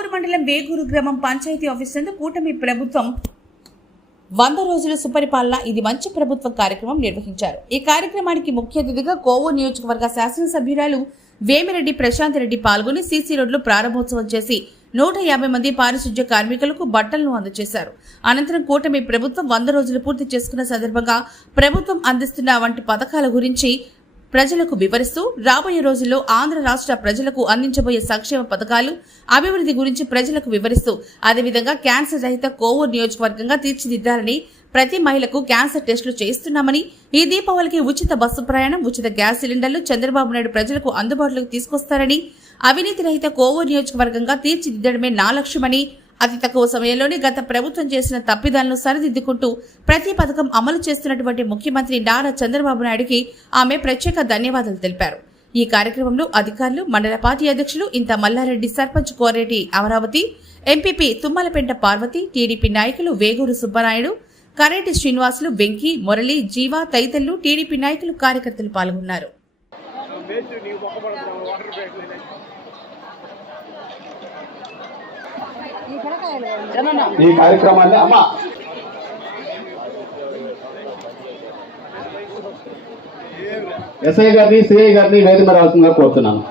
కోవూరు మండలం వేగూరు గ్రామం పంచాయతీ ఆఫీస్ నందు కూటమి ప్రభుత్వం 100 రోజుల సుపరిపాలన ఇది మంచి ప్రభుత్వం కార్యక్రమం నిర్వహించారు. ఈ కార్యక్రమానికి ముఖ్య అతిథిగా కోవూరు నియోజకవర్గ శాసనసభ్యురాలు వేమిరెడ్డి ప్రశాంత్ రెడ్డి పాల్గొని సీసీ రోడ్లు ప్రారంభోత్సవం చేసి 150 మంది పారిశుధ్య కార్మికులకు బట్టలను అందజేశారు. అనంతరం కూటమి ప్రభుత్వం 100 రోజులు పూర్తి చేసుకున్న సందర్భంగా ప్రభుత్వం అందిస్తున్న వంటి పథకాల గురించి ప్రజలకు వివరిస్తూ రాబోయే రోజుల్లో ఆంధ్ర రాష్ట్ర ప్రజలకు అందించబోయే సంక్షేమ పథకాలు అభివృద్ధి గురించి ప్రజలకు వివరిస్తూ అదేవిధంగా క్యాన్సర్ రహిత కోవూరు నియోజకవర్గంగా తీర్చిదిద్దాలని ప్రతి మహిళకు క్యాన్సర్ టెస్టులు చేయిస్తున్నామని ఈ దీపావళికి ఉచిత బస్సు ప్రయాణం ఉచిత గ్యాస్ సిలిండర్లు చంద్రబాబు నాయుడు ప్రజలకు అందుబాటులోకి తీసుకొస్తారని అవినీతి రహిత కోవూరు నియోజకవర్గంగా తీర్చిదిద్దడమే నా లక్ష్యమని అతి తక్కువ సమయంలోనే గత ప్రభుత్వం చేసిన తప్పిదాలను సరిదిద్దుకుంటూ ప్రతి పథకం అమలు చేస్తున్నటువంటి ముఖ్యమంత్రి నారా చంద్రబాబు నాయుడుకి ఆమె ప్రత్యేక ధన్యవాదాలు తెలిపారు. ఈ కార్యక్రమంలో అధికారులు, మండల పార్టీ అధ్యక్షులు ఇంత మల్లారెడ్డి, సర్పంచ్ కోరేటి అమరావతి, ఎంపీపీ తుమ్మలపెంట పార్వతి, టీడీపీ నాయకులు వేగూరు సుబ్బనాయుడు, కరేటి శ్రీనివాసులు, వెంకీ, మురళి, జీవా తదితరులు టీడీపీ నాయకులు, కార్యకర్తలు పాల్గొన్నారు. ఈ కార్యక్రమాన్ని అమ్మా ఎస్ఐ గారిని, సిఐ గారిని వేదిక రావాల్సిందిగా కోరుతున్నాను.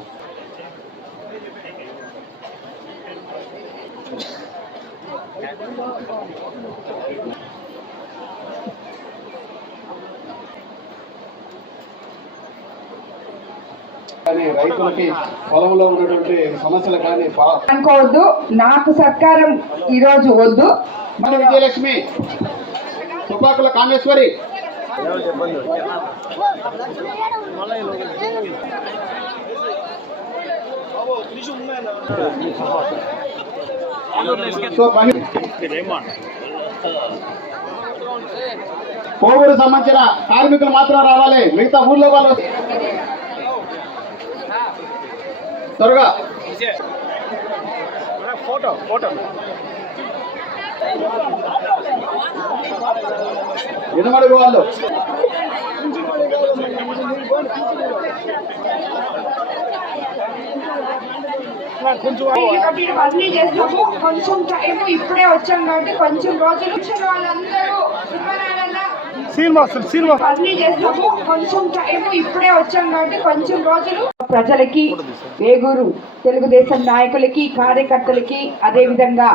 రైతులకి పొలంలో ఉన్నటువంటి సమస్యలు కానీ అనుకోవద్దు. నాకు సత్కారం ఈ రోజు వద్దు. మన విజయలక్ష్మి, తుపాకుల కామేశ్వరి, కోవూరు సంబంధించిన కార్మికులు మాత్రం రావాలి, మిగతా ఊళ్ళో వాళ్ళు త్వరగా ఎనమడుగు వాళ్ళు అన్ని చేస్తాము. కొంచెం టైం ఇప్పుడే వచ్చాం కాబట్టి కొంచెం రోజులు వాళ్ళందరూ అన్ని చేస్తాము. కొంచెం టైం ఇప్పుడే వచ్చాం కాబట్టి కొంచెం రోజులు ప్రజలకి, వేగూరు తెలుగుదేశం నాయకులకి, కార్యకర్తలకి, అదేవిధంగా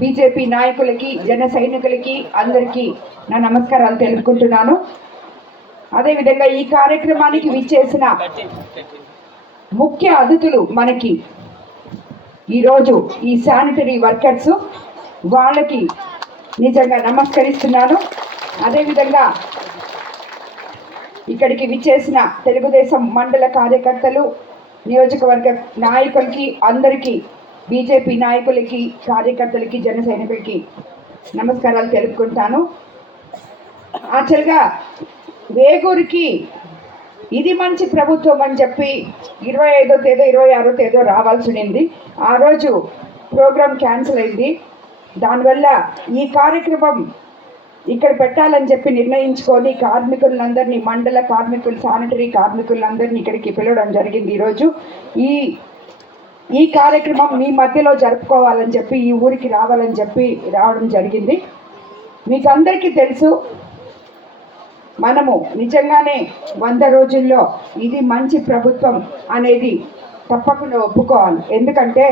బీజేపీ నాయకులకి, జన సైనికులకి అందరికీ నా నమస్కారాలు తెలుపుకుంటున్నాను. అదేవిధంగా ఈ కార్యక్రమానికి విచ్చేసిన ముఖ్య అతిథులు మనకి ఈరోజు ఈ శానిటరీ వర్కర్స్, వాళ్ళకి నిజంగా నమస్కరిస్తున్నాను. అదేవిధంగా ఇక్కడికి విచ్చేసిన తెలుగుదేశం మండల కార్యకర్తలు, నియోజకవర్గ నాయకులకి, అందరికీ, బీజేపీ నాయకులకి, కార్యకర్తలకి, జన సైనికులకి నమస్కారాలు తెలుపుకుంటాను. యాక్చువల్గా వేగూరికి ఇది మంచి ప్రభుత్వం అని చెప్పి 25వ తేదీ 26వ తేదీ రావాల్సి ఉండింది. ఆ రోజు ప్రోగ్రాం క్యాన్సిల్ అయింది. దానివల్ల ఈ కార్యక్రమం ఇక్కడ పెట్టాలని చెప్పి నిర్ణయించుకొని కార్మికులందరినీ, మండల కార్మికులు, శానిటరీ కార్మికులందరినీ ఇక్కడికి పిలవడం జరిగింది. ఈరోజు ఈ కార్యక్రమం మీ మధ్యలో జరుపుకోవాలని చెప్పి, ఈ ఊరికి రావాలని చెప్పి రావడం జరిగింది. మీకు అందరికీ తెలుసు, మనము నిజంగానే 100 రోజుల్లో ఇది మంచి ప్రభుత్వం అనేది తప్పకుండా ఒప్పుకోవాలి. ఎందుకంటే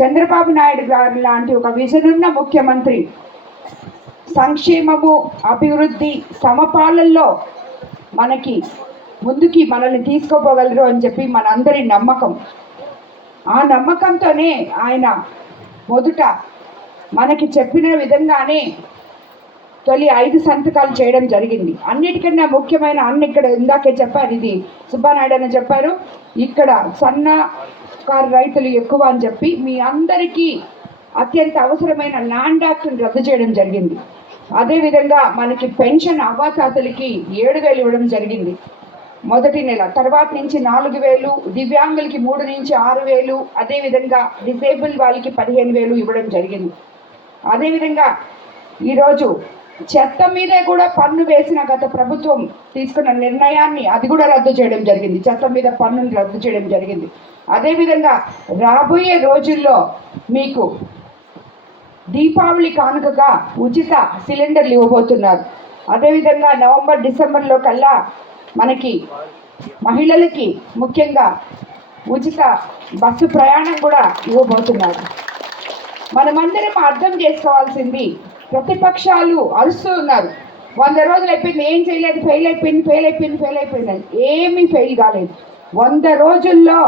చంద్రబాబు నాయుడు గారు లాంటి ఒక విజన్ ఉన్న ముఖ్యమంత్రి సంక్షేమము, అభివృద్ధి, సమపాలనలో మనల్ని తీసుకోపోగలరు అని చెప్పి మనందరి నమ్మకం. ఆ నమ్మకంతోనే ఆయన మొదట మనకి చెప్పిన విధంగానే తొలి 5 సంతకాలు చేయడం జరిగింది. అన్నిటికన్నా ముఖ్యమైన ఇక్కడ ఇందాకే చెప్పారు, ఇది సుబ్బానాయుడు అని చెప్పారు, ఇక్కడ సన్నకారు రైతులు ఎక్కువ అని చెప్పి మీ అందరికీ అత్యంత అవసరమైన ల్యాండ్ యాక్ట్ని రద్దు చేయడం జరిగింది. అదేవిధంగా మనకి పెన్షన్ అవ్వాతాతలకి 7,000 ఇవ్వడం జరిగింది మొదటి నెల. తర్వాత నుంచి 4,000, దివ్యాంగులకి 3 నుంచి 6,000, అదేవిధంగా డిసేబుల్ వాళ్ళకి 15,000 ఇవ్వడం జరిగింది. అదేవిధంగా ఈరోజు చెత్త మీదే కూడా పన్ను వేసిన గత ప్రభుత్వం తీసుకున్న నిర్ణయాన్ని అది కూడా రద్దు చేయడం జరిగింది. చెత్త మీద పన్నుని రద్దు చేయడం జరిగింది. అదేవిధంగా రాబోయే రోజుల్లో మీకు దీపావళి కానుకగా ఉచిత సిలిండర్లు ఇవ్వబోతున్నారు. అదేవిధంగా నవంబర్ డిసెంబర్లో కల్లా మనకి మహిళలకి ముఖ్యంగా ఉచిత బస్సు ప్రయాణం కూడా ఇవ్వబోతున్నారు. మనమందరం అర్థం చేసుకోవాల్సింది, ప్రతిపక్షాలు అరుస్తూ ఉన్నారు, 100 రోజులు అయిపోయింది, ఏం చేయలేదు, ఫెయిల్ అయిపోయింది. ఏమీ ఫెయిల్ కాలేదు. 100 రోజుల్లో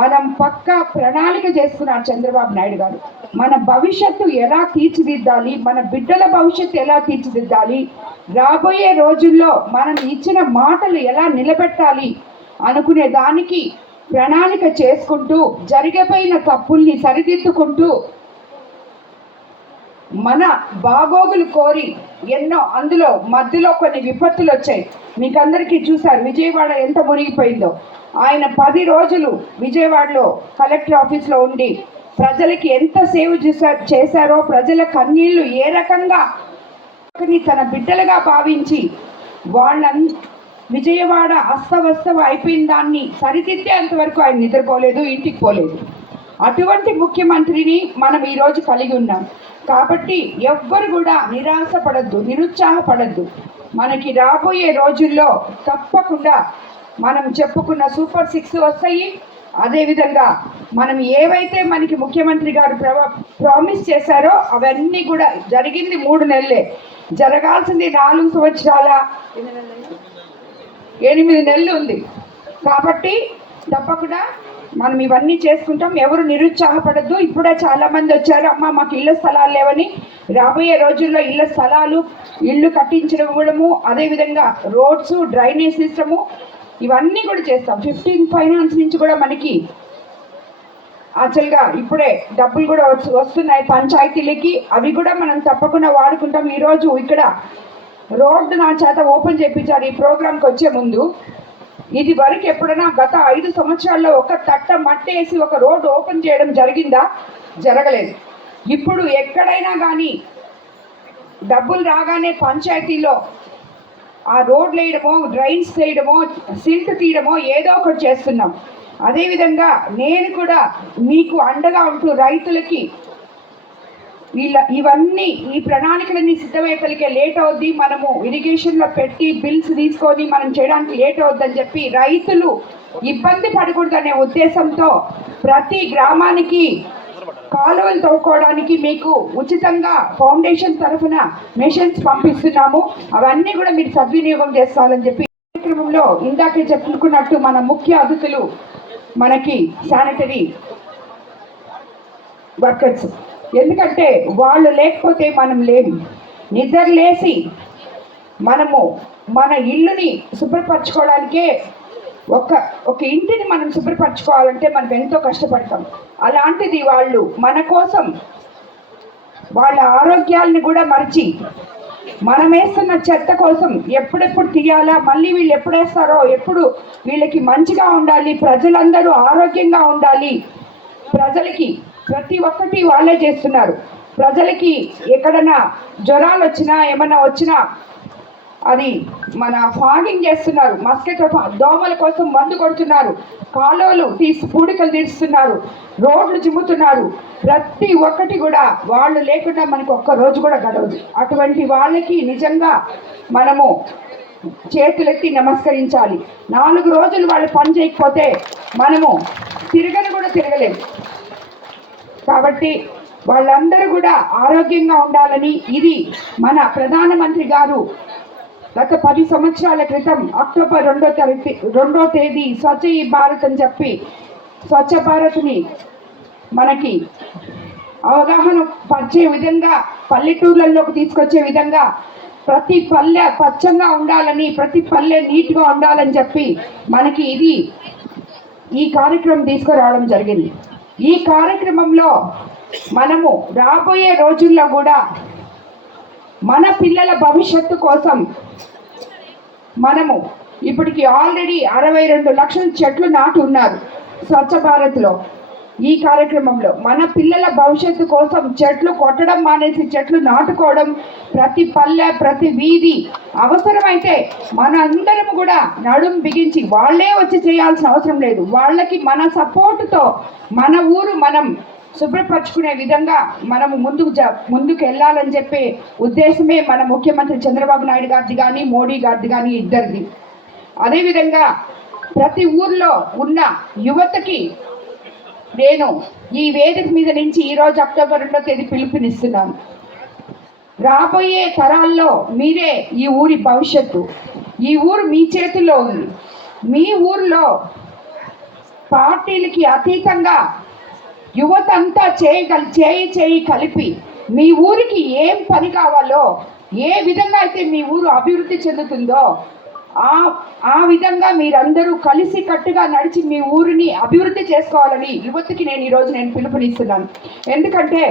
మనం పక్కా ప్రణాళిక చేసుకున్నారు చంద్రబాబు నాయుడు గారు. మన భవిష్యత్తు ఎలా తీర్చిదిద్దాలి, మన బిడ్డల భవిష్యత్తు ఎలా తీర్చిదిద్దాలి, రాబోయే రోజుల్లో మనం ఇచ్చిన మాటలు ఎలా నిలబెట్టాలి అనుకునే దానికి ప్రణాళిక చేసుకుంటూ, జరిగిపోయిన తప్పుల్ని సరిదిద్దుకుంటూ, మన బాగోగులు కోరి ఎన్నో, అందులో మధ్యలో కొన్ని విపత్తులు వచ్చాయి. మీకందరికీ చూశారు విజయవాడ ఎంత మునిగిపోయిందో. ఆయన 10 రోజులు విజయవాడలో కలెక్టర్ ఆఫీస్లో ఉండి ప్రజలకి ఎంత సేవ చేశారో, ప్రజల కన్నీళ్లు ఏ రకంగా తన బిడ్డలుగా భావించి విజయవాడ అస్తవ్యస్తం అయిపోయిన దాన్ని సరిదిద్దేంతవరకు ఆయన నిద్రపోలేదు, ఇంటికి పోలేదు. అటువంటి ముఖ్యమంత్రిని మనం ఈరోజు కలిగి ఉన్నాం. కాబట్టి ఎవ్వరు కూడా నిరాశపడద్దు, నిరుత్సాహపడద్దు. మనకి రాబోయే రోజుల్లో తప్పకుండా మనం చెప్పుకున్న సూపర్ 6 వస్తాయి. అదేవిధంగా మనం ఏవైతే మనకి ముఖ్యమంత్రి గారు ప్రామిస్ చేశారో అవన్నీ కూడా జరిగింది 3 నెలలే, జరగాల్సింది 4 సంవత్సరాల 8 నెలలు ఉంది. కాబట్టి తప్పకుండా మనం ఇవన్నీ చేసుకుంటాం. ఎవరు నిరుత్సాహపడద్దు. ఇప్పుడే చాలా మంది వచ్చారు, అమ్మ మాకు ఇళ్ళ స్థలాలు లేవని. రాబోయే రోజుల్లో ఇళ్ళ స్థలాలు, ఇళ్ళు కట్టించడము, అదేవిధంగా రోడ్స్, డ్రైనేజ్ సిస్టము, ఇవన్నీ కూడా చేస్తాం. 15 ఫైనాన్స్ నుంచి కూడా మనకి యాక్చువల్గా ఇప్పుడే డబ్బులు కూడా వస్తున్నాయి పంచాయతీలకి. అవి కూడా మనం తప్పకుండా వాడుకుంటాం. ఈరోజు ఇక్కడ రోడ్డు నా చేత ఓపెన్ చేయించారు ఈ ప్రోగ్రాంకి వచ్చే ముందు. ఇది వరకు ఎప్పుడైనా గత 5 సంవత్సరాల్లో ఒక తట్ట మట్టేసి ఒక రోడ్డు ఓపెన్ చేయడం జరిగిందా? జరగలేదు. ఇప్పుడు ఎక్కడైనా కానీ డబ్బులు రాగానే పంచాయతీలో ఆ రోడ్లు వేయడమో, డ్రైన్స్ వేయడమో, సిల్ట్ తీయడమో ఏదో ఒకటి చేస్తున్నాం. అదేవిధంగా నేను కూడా మీకు అండగా ఉంటూ రైతులకి ఇవన్నీ ఈ ప్రణాళికలన్నీ సిద్ధమయ్యేపలికే లేట్ అవుద్ది, మనము ఇరిగేషన్లో పెట్టి బిల్స్ తీసుకొని మనం చేయడానికి లేట్ అవుద్దని చెప్పి రైతులు ఇబ్బంది పడకూడదనే ఉద్దేశంతో ప్రతి గ్రామానికి కాలువలు తవ్వుకోవడానికి మీకు ఉచితంగా ఫౌండేషన్ తరఫున మెషిన్స్ పంపిస్తున్నాము. అవన్నీ కూడా మీరు సద్వినియోగం చేసుకోవాలని చెప్పి కార్యక్రమంలో ఇందాకే చెప్పుకున్నట్టు మన ముఖ్య అతిథులు మనకి శానిటరీ వర్కర్స్. ఎందుకంటే వాళ్ళు లేకపోతే మనం లేము. నిద్ర లేసి మనము మన ఇల్లుని శుభ్రపరచుకోవడానికే ఒక ఇంటిని మనం శుభ్రపరచుకోవాలంటే మనం ఎంతో కష్టపడతాం. అలాంటిది వాళ్ళు మన కోసం వాళ్ళ ఆరోగ్యాలను కూడా మరిచి మనం వేస్తున్న చెత్త కోసం ఎప్పుడెప్పుడు తీయాలా, మళ్ళీ వీళ్ళు ఎప్పుడు వేస్తారో, ఎప్పుడు వీళ్ళకి మంచిగా ఉండాలి, ప్రజలందరూ ఆరోగ్యంగా ఉండాలి, ప్రజలకి ప్రతి ఒక్కటి వాళ్ళే చేస్తున్నారు. ప్రజలకి ఎక్కడన్నా జ్వరాలు వచ్చినా ఏమన్నా వచ్చినా అది మన ఫాగింగ్ చేస్తున్నారు, మస్కిటో దోమల కోసం మందు కొడుతున్నారు, కాలువలు పూడికలు తీస్తున్నారు, రోడ్లు చిమ్ముతున్నారు. ప్రతి ఒక్కటి కూడా వాళ్ళు లేకుండా మనకు ఒక్క రోజు కూడా గడవదు. అటువంటి వాళ్ళకి నిజంగా మనము చేతులెత్తి నమస్కరించాలి. 4 రోజులు వాళ్ళు పని చేయకపోతే మనము తిరగలేము. కాబట్టి వాళ్ళందరూ కూడా ఆరోగ్యంగా ఉండాలని, ఇది మన ప్రధానమంత్రి గారు గత 10 సంవత్సరాల క్రితం అక్టోబర్ 2వ తేదీ స్వచ్ఛ భారత్ అని చెప్పి స్వచ్ఛ భారత్ని మనకి అవగాహన పరిచే విధంగా, పల్లెటూర్లలోకి తీసుకొచ్చే విధంగా ప్రతి పల్లె పచ్చంగా ఉండాలని, ప్రతి పల్లె నీట్గా ఉండాలని చెప్పి మనకి ఈ కార్యక్రమం తీసుకురావడం జరిగింది. ఈ కార్యక్రమంలో మనము రాబోయే రోజుల్లో కూడా మన పిల్లల భవిష్యత్తు కోసం మనము ఇప్పటికి ఆల్రెడీ 62 లక్షల చెట్లు నాటి ఉన్నారు స్వచ్ఛ భారత్లో. ఈ కార్యక్రమంలో మన పిల్లల భవిష్యత్తు కోసం చెట్లు కొట్టడం మానేసి చెట్లు నాటుకోవడం, ప్రతి పల్లె ప్రతి వీధి అవసరమైతే మన అందరం కూడా నడుం బిగించి, వాళ్ళే వచ్చి చేయాల్సిన అవసరం లేదు, వాళ్ళకి మన సపోర్టుతో మన ఊరు మనం శుభ్రపరచుకునే విధంగా మనము ముందుకు వెళ్ళాలని చెప్పే ఉద్దేశమే మన ముఖ్యమంత్రి చంద్రబాబు నాయుడు గారిది కానీ మోడీ గారిది కానీ ఇద్దరిది. అదేవిధంగా ప్రతి ఊర్లో ఉన్న యువతకి నేను ఈ వేదిక మీద నుంచి ఈరోజు అక్టోబర్ 2వ తేదీ పిలుపునిస్తున్నాను. రాబోయే తరాల్లో మీరే ఈ ఊరి భవిష్యత్తు. ఈ ఊరు మీ చేతుల్లో ఉంది. మీ ఊర్లో పార్టీలకి అతీతంగా యువత అంతా చేయి కలిపి మీ ఊరికి ఏం పని కావాలో, ఏ విధంగా అయితే మీ ఊరు అభివృద్ధి చెందుతుందో ఆ విధంగా మీరందరూ కలిసి కట్టుగా నడిచి మీ ఊరిని అభివృద్ధి చేసుకోవాలని యువతకి నేను ఈరోజు పిలుపునిస్తున్నాను. ఎందుకంటే